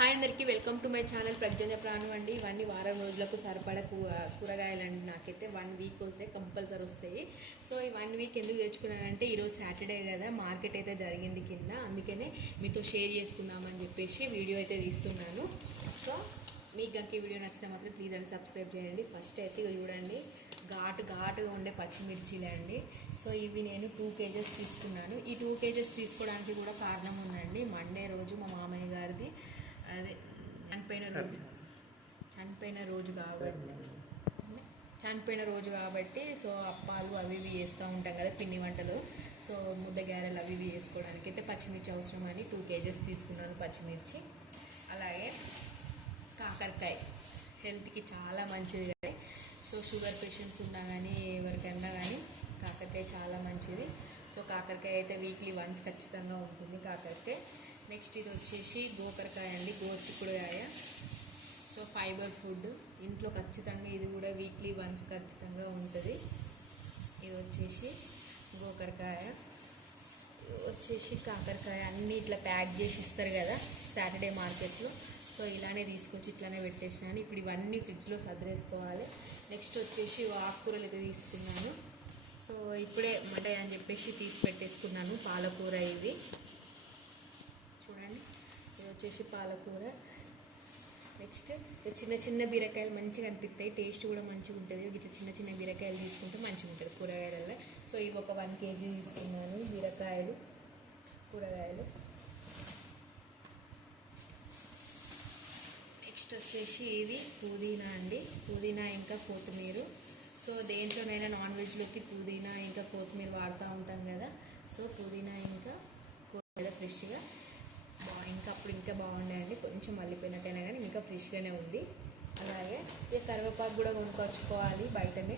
Hi అందరికీ welcome to my channel ప్రజ్ఞ ప్రాణం అండి ఇవన్నీ వారం రోజులకు సరిపడా కూ కూరగాయలు అండి నాకైతే. వన్ వీక్ వస్తే కంపల్సరీ వస్తాయి. సో ఈ వన్ వీక్ ఎందుకు తెచ్చుకున్నానంటే ఈరోజు సాటర్డే కదా మార్కెట్ అయితే జరిగింది కింద. అందుకనే మీతో షేర్ చేసుకుందామని చెప్పేసి వీడియో అయితే తీస్తున్నాను. సో మీకు గంక ఈ వీడియో నచ్చితే మాత్రం ప్లీజ్ అండి సబ్స్క్రైబ్ చేయండి. ఫస్ట్ అయితే చూడండి. ఘాటు ఘాటుగా ఉండే పచ్చిమిర్చిలే అండి. సో ఇవి నేను టూ కేజెస్ తీసుకున్నాను. ఈ టూ కేజెస్ తీసుకోవడానికి కూడా కారణం ఉందండి. మండే రోజు మా మామయ్య గారిది అదే చనిపోయిన రోజు. చనిపోయిన రోజు కాబట్టి. చనిపోయిన రోజు కాబట్టి సో అప్పాలు అవి ఇవి వేస్తూ ఉంటాం కదా పిండి వంటలు. సో ముద్ద గారెలు అవి ఇవి వేసుకోవడానికి అయితే పచ్చిమిర్చి అవసరం అని టూ కేజెస్ తీసుకున్నాను పచ్చిమిర్చి. అలాగే కాకరకాయ. హెల్త్కి చాలా మంచిది కదా సో షుగర్ పేషెంట్స్ ఉన్నా కానీ ఎవరికైనా కానీ కాకరకాయ చాలా మంచిది. సో కాకరకాయ అయితే వీక్లీ వన్స్ ఖచ్చితంగా ఉంటుంది కాకరకాయ. నెక్స్ట్ ఇది వచ్చేసి గోకరకాయ అండి గోచిక్కుడుకాయ సో ఫైబర్ ఫుడ్. ఇంట్లో ఖచ్చితంగా ఇది కూడా వీక్లీ వన్స్ ఖచ్చితంగా ఉంటుంది. ఇది వచ్చేసి గోకరకాయ. వచ్చేసి కాకరకాయ అన్నీ ఇట్లా ప్యాక్ చేసి ఇస్తారు కదా సాటర్డే మార్కెట్లో. సో ఇలానే తీసుకొచ్చి ఇట్లానే పెట్టేసినాను. ఇప్పుడు ఇవన్నీ ఫ్రిడ్జ్లో సర్దేసుకోవాలి. నెక్స్ట్ వచ్చేసి ఆకుకూరలు అయితే తీసుకున్నాను. సో ఇప్పుడే మటన్ అని చెప్పేసి తీసి పెట్టేసుకున్నాను పాలకూర ఇవి. చూడండి. ఇది వచ్చేసి పాలకూర. నెక్స్ట్ చిన్న చిన్న బీరకాయలు మంచిగా అనిపిస్తాయి. టేస్ట్ కూడా మంచిగా ఉంటుంది. ఇట్లా చిన్న చిన్న బీరకాయలు తీసుకుంటే మంచిగా ఉంటుంది కూరగాయలలో. సో ఇవి ఒక వన్ కేజీ తీసుకున్నాను బీరకాయలు కూరగాయలు. నెక్స్ట్ వచ్చేసి ఇది పుదీనా అండి. పుదీనా ఇంకా కొత్తిమీర. సో దేంట్లోనైనా నాన్ వెజ్లోకి పుదీనా ఇంకా కొత్తిమీర వాడుతూ ఉంటాం కదా. సో పుదీనా ఇంకా కొత్తిమీర ఫ్రెష్గా ఇంకా అప్పుడు ఇంకా బాగుండే కొంచెం మళ్ళీపోయినట్టయినా కానీ ఇంకా ఫ్రెష్గానే ఉంది. అలాగే ఇక కరివేపాకు కూడా కొనుక్కొచ్చుకోవాలి బయటనే.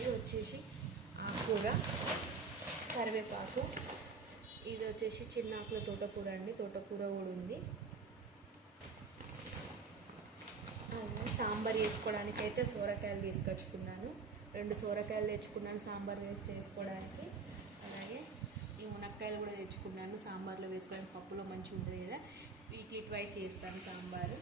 ఇది వచ్చేసి ఆకుకూర కరివేపాకు. ఇది వచ్చేసి చిన్న ఆకుల తోటకూర అండి. తోటకూర కూడా ఉంది. అలాగే సాంబార్ చేసుకోవడానికి అయితే సోరకాయలు తీసుకొచ్చుకున్నాను. రెండు సోరకాయలు తెచ్చుకున్నాను సాంబార్ వేసి చేసుకోవడానికి. ఈ మునక్కాయలు కూడా తెచ్చుకున్నాను. సాంబార్లో వేసుకోవడానికి పప్పులో మంచిగా ఉంటుంది కదా. వీక్లీ ట్వైస్ చేస్తాను సాంబారు.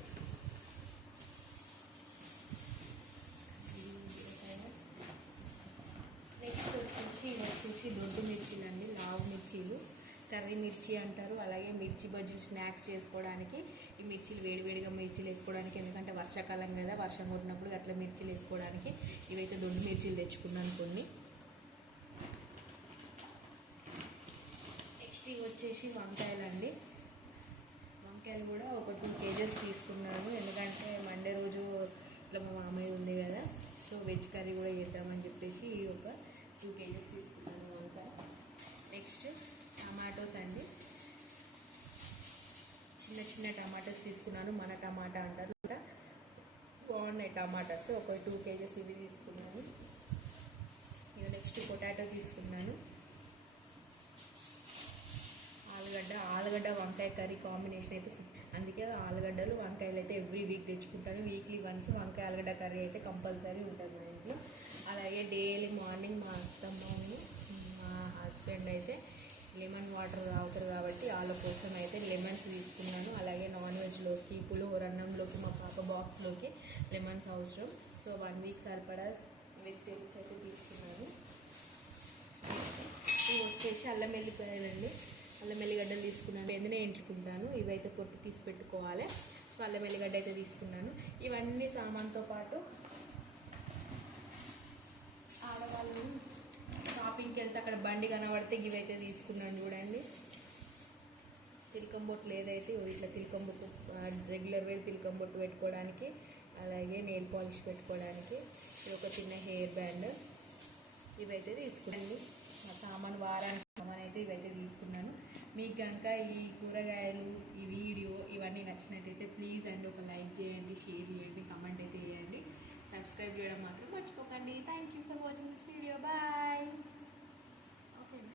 నెక్స్ట్ వచ్చేసి ఇవి వచ్చేసి దొడ్డు మిర్చీలు అండి. లావు మిర్చీలు. కర్రీ మిర్చి అంటారు. అలాగే మిర్చి బజ్జీలు స్నాక్స్ చేసుకోవడానికి ఈ మిర్చీలు వేడివేడిగా మిర్చీలు వేసుకోవడానికి ఎందుకంటే వర్షాకాలం కదా వర్షం కొట్టినప్పుడు అట్లా మిర్చీలు వేసుకోవడానికి ఇవైతే దొడ్డు మిర్చీలు తెచ్చుకున్నాను కొన్ని నెక్స్ట్ ఇవి వచ్చేసి వంకాయలండి. వంకాయలు కూడా ఒక టూ కేజెస్ తీసుకున్నాను ఎందుకంటే మండే రోజు ఇట్లా మా మామయ్య ఉంది కదా సో వెజ్ కర్రీ కూడా చేద్దామని చెప్పేసి ఒక టూ కేజెస్ తీసుకున్నాను వంకాయ. నెక్స్ట్ టమాటోస్ అండి. చిన్న చిన్న టమాటాస్ తీసుకున్నాను. మన టమాటా అంటారు ఇంకా బాగున్నాయి టమాటాస్. ఒక టూ కేజెస్ ఇవి తీసుకున్నాను. ఇక నెక్స్ట్ పొటాటో తీసుకున్నాను. ఆలుగడ్డ వంకాయ కర్రీ కాంబినేషన్ అయితే అందుకే ఆలుగడ్డలు వంకాయలు అయితే ఎవ్రీ వీక్ తెచ్చుకుంటాను. వీక్లీ వన్స్ వంకాయ ఆలుగడ్డ కర్రీ అయితే కంపల్సరీ ఉంటుంది మా ఇంట్లో. అలాగే డైలీ మార్నింగ్ మా అత్తమ్మ మా హస్బెండ్ అయితే లెమన్ వాటర్ తాగుతారు కాబట్టి వాళ్ళ కోసం అయితే లెమన్స్ తీసుకున్నాను. అలాగే నాన్ వెజ్లోకి పులిహోర అన్నంలోకి మా పాప బాక్స్లోకి లెమన్స్ అవసరం. సో వన్ వీక్ సరిపడా వెజిటేబుల్స్ అయితే తీసుకున్నాను. నెక్స్ట్ ఇవి వచ్చేసి అల్లం వెళ్ళిపోయానండి అల్లం వెల్లిగడ్డలు తీసుకున్నాను. ఎందునే ఎంచుకుంటాను. ఇవైతే పొట్టు తీసి పెట్టుకోవాలి. సో అల్లం వెల్లిగడ్డ అయితే తీసుకున్నాను. ఇవన్నీ సామాన్తో పాటు ఆడవాళ్ళు షాపింగ్కి వెళ్తే అక్కడ బండి కనబడితే ఇవైతే తీసుకున్నాను చూడండి. తిలకం లేదైతే ఏదైతే ఇట్లా తిలకంబొట్టు రెగ్యులర్ వేర్ తిలకం బొట్టు పెట్టుకోవడానికి అలాగే నెయిల్ పాలిష్ పెట్టుకోవడానికి ఇది ఒక చిన్న హెయిర్ బ్యాండ్ ఇవైతే తీసుకున్నాను. సామాన్ వారానికి సామాన్ అయితే ఇవైతే తీసుకున్నాను. మీకు కనుక ఈ కూరగాయలు ఈ వీడియో ఇవన్నీ నచ్చినట్టయితే ప్లీజ్ అండి ఒక లైక్ చేయండి షేర్ చేయండి కమెంట్ అయితే చేయండి. సబ్స్క్రైబ్ చేయడం మాత్రం మర్చిపోకండి. Thank you for watching this video bye